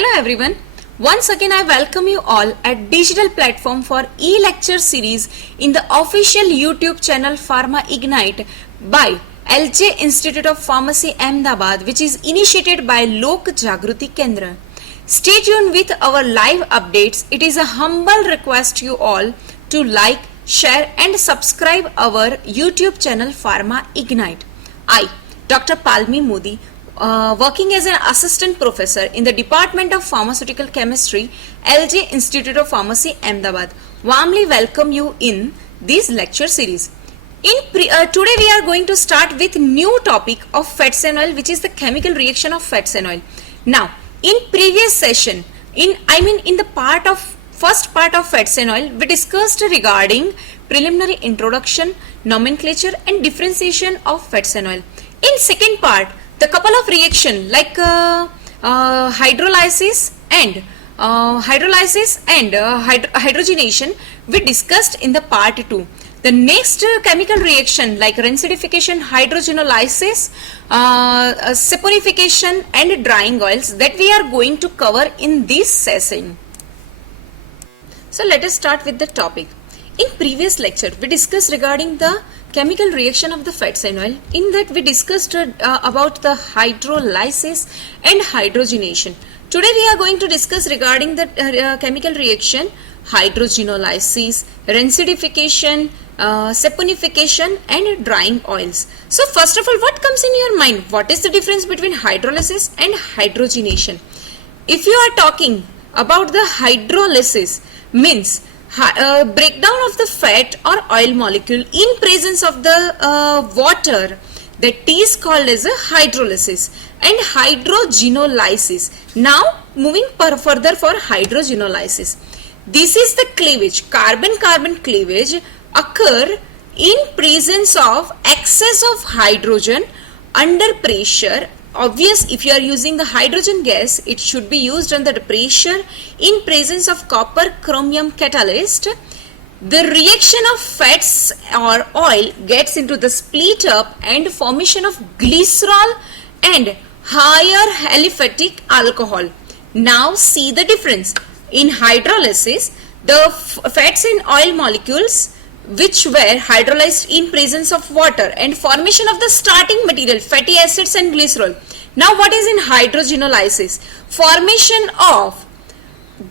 Hello everyone. Once again I welcome you all at digital platform for e-lecture series in the official YouTube channel Pharma Ignite by LJ Institute of Pharmacy Ahmedabad, which is initiated by Lok Jagruti Kendra. Stay tuned with our live updates. It is a humble request to you all to like, share and subscribe our YouTube channel Pharma Ignite. I, Dr. Palmi Modi, working as an assistant professor in the Department of Pharmaceutical Chemistry, LJ Institute of Pharmacy Ahmedabad, warmly welcome you in this lecture series. Today we are going to start with new topic of fats and oil, which is the chemical reaction of fats and oil. Now, in previous session, in the first part of fats and oil, we discussed regarding preliminary introduction, nomenclature and differentiation of fats and oil. In second part, the couple of reaction like hydrolysis and hydrogenation we discussed in the part 2. The next chemical reaction like rancidification, hydrogenolysis, saponification and drying oils that we are going to cover in this session. So let us start with the topic. In previous lecture we discussed regarding the chemical reaction of the fats and oil. In that we discussed about the hydrolysis and hydrogenation. Today we are going to discuss regarding the chemical reaction hydrogenolysis, rancidification, saponification and drying oils. So first of all, what comes in your mind? What is the difference between hydrolysis and hydrogenation? If you are talking about the hydrolysis, means breakdown of the fat or oil molecule in presence of the water, that is called as a hydrolysis. And hydrogenolysis. Now moving further for hydrogenolysis. This is the cleavage, carbon-carbon cleavage occur in presence of excess of hydrogen under pressure. Obvious, if you are using the hydrogen gas, it should be used under the pressure in presence of copper chromium catalyst. The reaction of fats or oil gets into the split up and formation of glycerol and higher aliphatic alcohol. Now see the difference. In hydrolysis, the fats and oil molecules which were hydrolyzed in presence of water and formation of the starting material, fatty acids and glycerol. Now what is in hydrogenolysis? Formation of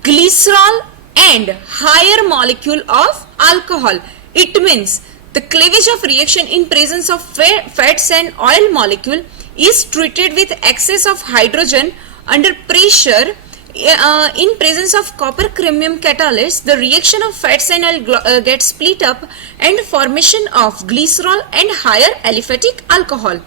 glycerol and higher molecule of alcohol. It means the cleavage of reaction in presence of fats and oil molecule is treated with excess of hydrogen under pressure in presence of copper chromium catalyst. The reaction of fats and oil gets split up and formation of glycerol and higher aliphatic alcohol.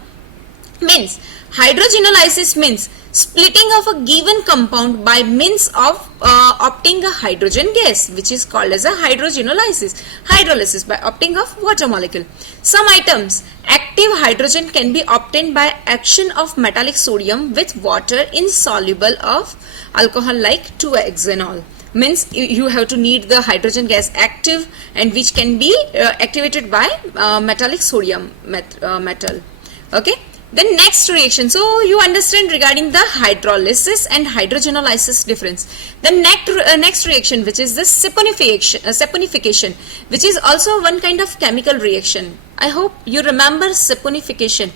Means hydrogenolysis means splitting of a given compound by means of obtaining a hydrogen gas, which is called as a hydrogenolysis. Hydrolysis by obtaining of water molecule. Some items, active hydrogen can be obtained by action of metallic sodium with water insoluble of alcohol like 2-hexanol. Means you have to need the hydrogen gas active and which can be activated by metallic sodium metal. Okay. The next reaction, so you understand regarding the hydrolysis and hydrogenolysis difference. The next reaction, which is the saponification, which is also one kind of chemical reaction. I hope you remember saponification.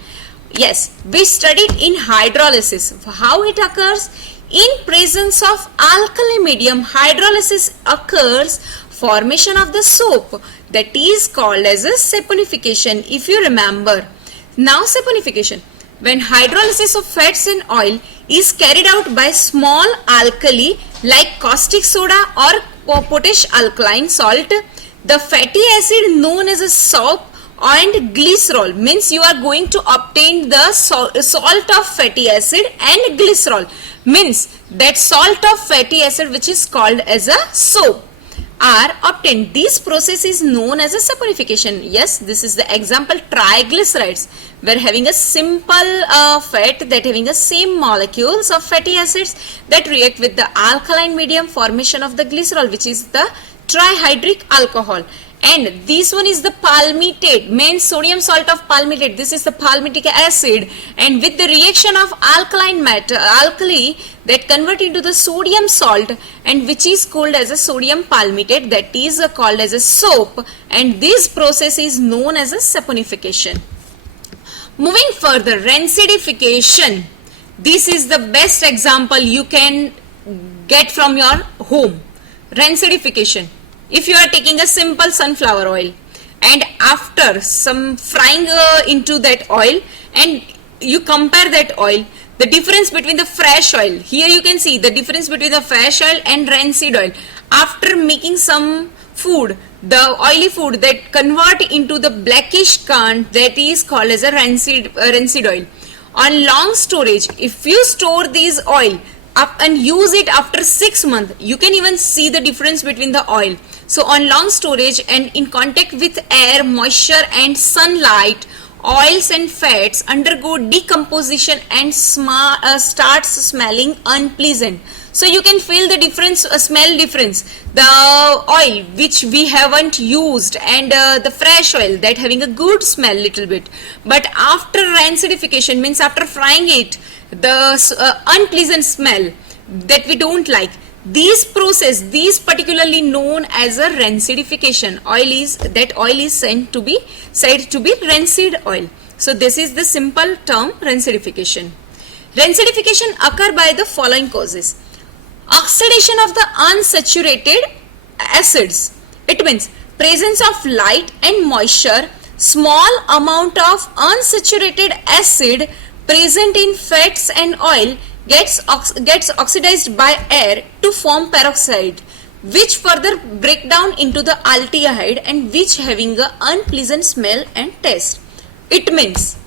Yes, we studied in hydrolysis how it occurs. In presence of alkali medium, hydrolysis occurs formation of the soap, that is called as a saponification, if you remember. Now saponification, when hydrolysis of fats and oil is carried out by small alkali like caustic soda or potash alkaline salt, the fatty acid known as a soap and glycerol, means you are going to obtain the salt of fatty acid and glycerol, means that salt of fatty acid which is called as a soap are obtained. This process is known as a saponification. Yes, this is the example triglycerides. We are having a simple fat that having the same molecules of fatty acids that react with the alkaline medium, formation of the glycerol, which is the trihydric alcohol, and this one is the palmitate, means sodium salt of palmitate. This is the palmitic acid, and with the reaction of alkaline matter, alkali, that convert into the sodium salt, and which is called as a sodium palmitate, that is called as a soap, and this process is known as a saponification. Moving further, rancidification. This is the best example you can get from your home. Rancidification. If you are taking a simple sunflower oil and after some frying into that oil, and you compare that oil, the difference between the fresh oil, here you can see the difference between the fresh oil and rancid oil. After making some food, the oily food that convert into the blackish curd, that is called as a rancid oil. On long storage, if you store this oil up and use it after 6 months, you can even see the difference between the oil. So on long storage and in contact with air, moisture and sunlight, oils and fats undergo decomposition and starts smelling unpleasant. So you can feel the difference, smell difference. The oil which we haven't used and the fresh oil that having a good smell little bit. But after rancidification, means after frying it, the unpleasant smell that we don't like. This process, these particularly known as a rancidification. Oil is said to be rancid oil. So this is the simple term rancidification. Rancidification occur by the following causes. Oxidation of the unsaturated acids. It means presence of light and moisture, small amount of unsaturated acid present in fats and oil gets oxidized by air to form peroxide, which further break down into the aldehyde and which having a unpleasant smell and taste. It means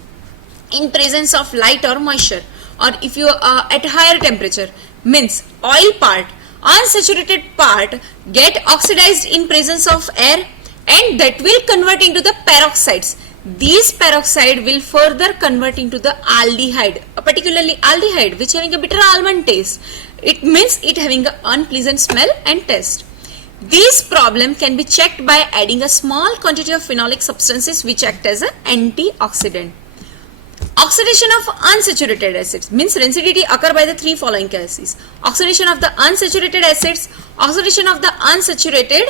in presence of light or moisture, or if you are at higher temperature, means oil part, unsaturated part get oxidized in presence of air, and that will convert into the peroxides. These peroxide will further convert into the aldehyde, particularly aldehyde, which having a bitter almond taste. It means it having an unpleasant smell and taste. This problem can be checked by adding a small quantity of phenolic substances which act as an antioxidant. Oxidation of unsaturated acids, means rancidity occur by the three following cases. Oxidation of the unsaturated acids, oxidation of unsaturated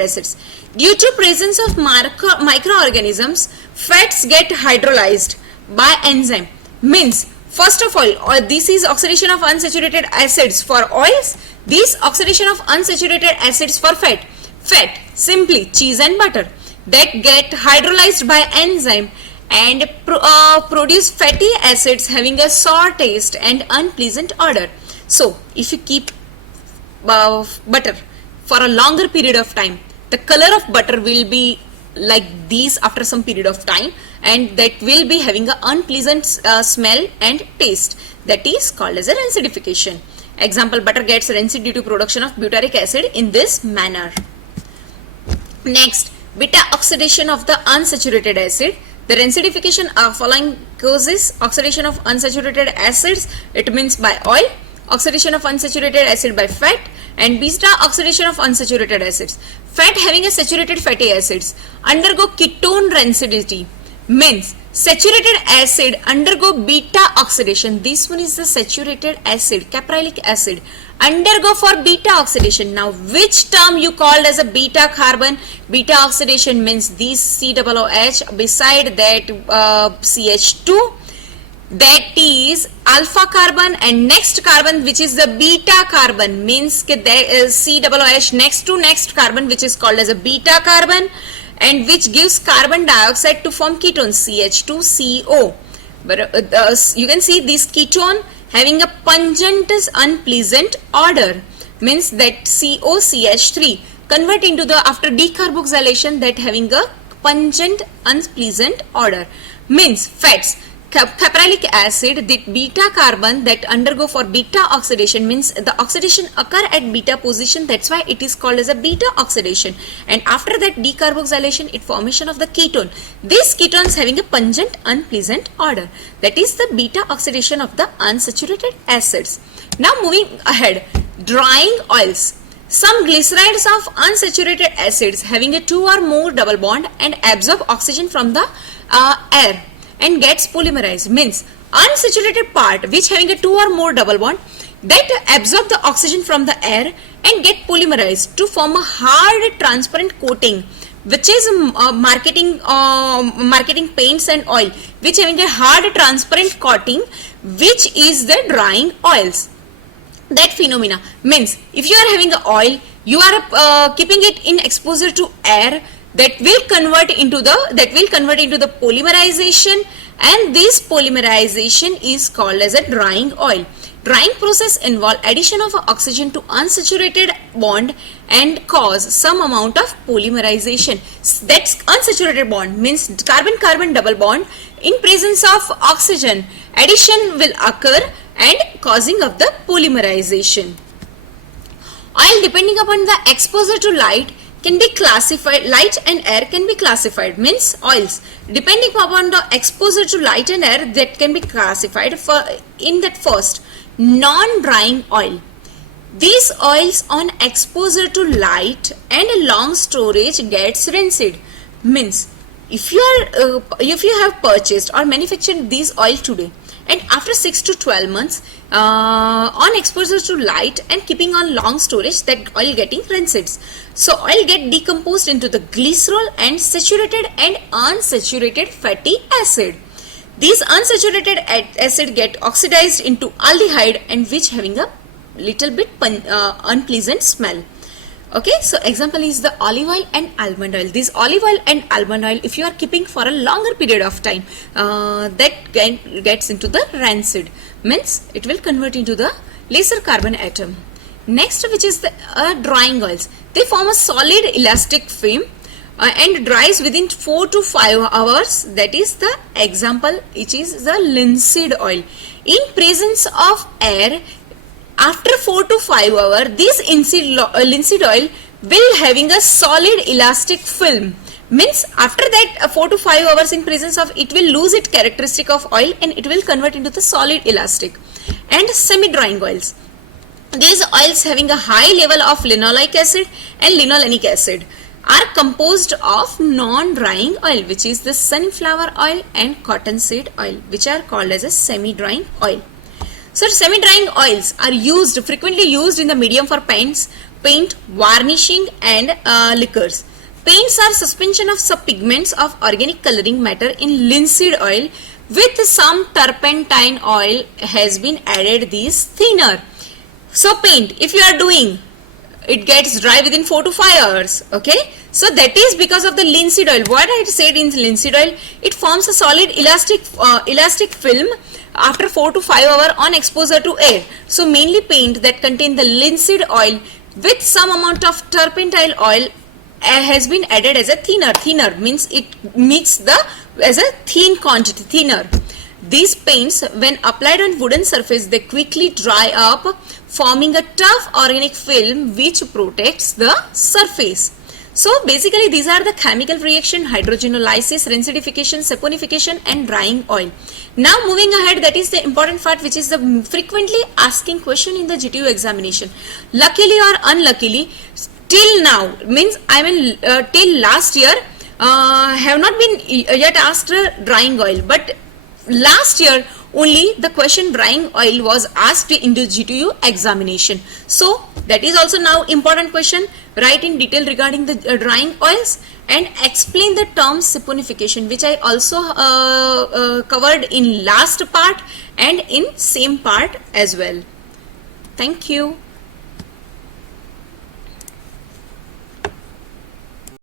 acids. Due to presence of microorganisms, fats get hydrolyzed by enzyme. Means first of all, this is oxidation of unsaturated acids for oils. This oxidation of unsaturated acids for fat. Fat, simply cheese and butter, that get hydrolyzed by enzyme and produce fatty acids having a sour taste and unpleasant odor. So if you keep butter for a longer period of time, the color of butter will be like this after some period of time, and that will be having an unpleasant smell and taste. That is called as a rancidification. Example, butter gets rancid due to production of butyric acid in this manner. Next, beta oxidation of the unsaturated acid. The rancidification are following causes: oxidation of unsaturated acids, it means by oil, oxidation of unsaturated acid by fat, and beta oxidation of unsaturated acids. Fat having a saturated fatty acids undergo ketone rancidity, means saturated acid undergo beta oxidation. This one is the saturated acid, caprylic acid, undergo for beta oxidation. Now which term you called as a beta carbon? Beta oxidation means this COOH beside that CH2, that is alpha carbon, and next carbon which is the beta carbon, means there is COOH next to next carbon which is called as a beta carbon, and which gives carbon dioxide to form ketones CH2CO. But you can see this ketone having a pungent unpleasant odor, means that COCH3 convert into the after decarboxylation that having a pungent unpleasant odor. Means fats, caprylic acid, the beta carbon that undergo for beta oxidation, means the oxidation occur at beta position, that's why it is called as a beta oxidation, and after that decarboxylation it formation of the ketone. This ketone is having a pungent unpleasant odor, that is the beta oxidation of the unsaturated acids. Now moving ahead, drying oils. Some glycerides of unsaturated acids having a 2 or more double bond and absorb oxygen from the air and gets polymerized. Means unsaturated part which having a 2 or more double bond that absorb the oxygen from the air and get polymerized to form a hard transparent coating, which is marketing paints and oil which having a hard transparent coating, which is the drying oils. That phenomena means if you are having a oil, you are keeping it in exposure to air, that will convert into the polymerization, and this polymerization is called as a drying oil. Drying process involve addition of oxygen to unsaturated bond and cause some amount of polymerization. That's unsaturated bond means carbon-carbon double bond. In presence of oxygen, addition will occur and causing of the polymerization. Oil, depending upon the exposure to light, can be classified. Light and air can be classified. Means oils, depending upon the exposure to light and air, that can be classified for in that first non-drying oil. These oils on exposure to light and long storage gets rinsed. Means if you have purchased or manufactured these oil today, and after 6 to 12 months on exposure to light and keeping on long storage, that oil getting rinsed. So oil get decomposed into the glycerol and saturated and unsaturated fatty acid. These unsaturated acid get oxidized into aldehyde, and which having a little bit unpleasant smell. Okay, so example is the olive oil and almond oil. This olive oil and almond oil, if you are keeping for a longer period of time, that gets into the rancid, means it will convert into the lesser carbon atom. Next, which is the drying oils. They form a solid elastic film and dries within 4 to 5 hours. That is the example, which is the linseed oil. In presence of air, after 4 to 5 hours, this linseed oil will having a solid elastic film. Means after that 4 to 5 hours in presence of, it will lose its characteristic of oil and it will convert into the solid elastic. And semi-drying oils. These oils having a high level of linoleic acid and linolenic acid are composed of non-drying oil, which is the sunflower oil and cottonseed oil, which are called as a semi-drying oil. So semi-drying oils are frequently used in the medium for paint, varnishing and liquors. Paints are suspension of subpigments of organic coloring matter in linseed oil with some turpentine oil has been added, these thinner. So paint, if you are doing, it gets dry within 4 to 5 hours. Okay, so that is because of the linseed oil. What I said in linseed oil, it forms a solid elastic film after 4 to 5 hours on exposure to air. So mainly paint that contain the linseed oil with some amount of turpentine oil has been added as a thinner. Thinner means it makes as a thin quantity, thinner. These paints, when applied on wooden surface, they quickly dry up, forming a tough organic film which protects the surface. So basically these are the chemical reaction: hydrogenolysis, rancidification, saponification and drying oil. Now moving ahead, that is the important part, which is the frequently asking question in the GTU examination. Luckily or unluckily, till now, means till last year have not been yet asked drying oil, but last year only the question drying oil was asked in the GTU examination. So that is also now important question. Write in detail regarding the drying oils and explain the term saponification, which I also covered in last part and in same part as well. Thank you.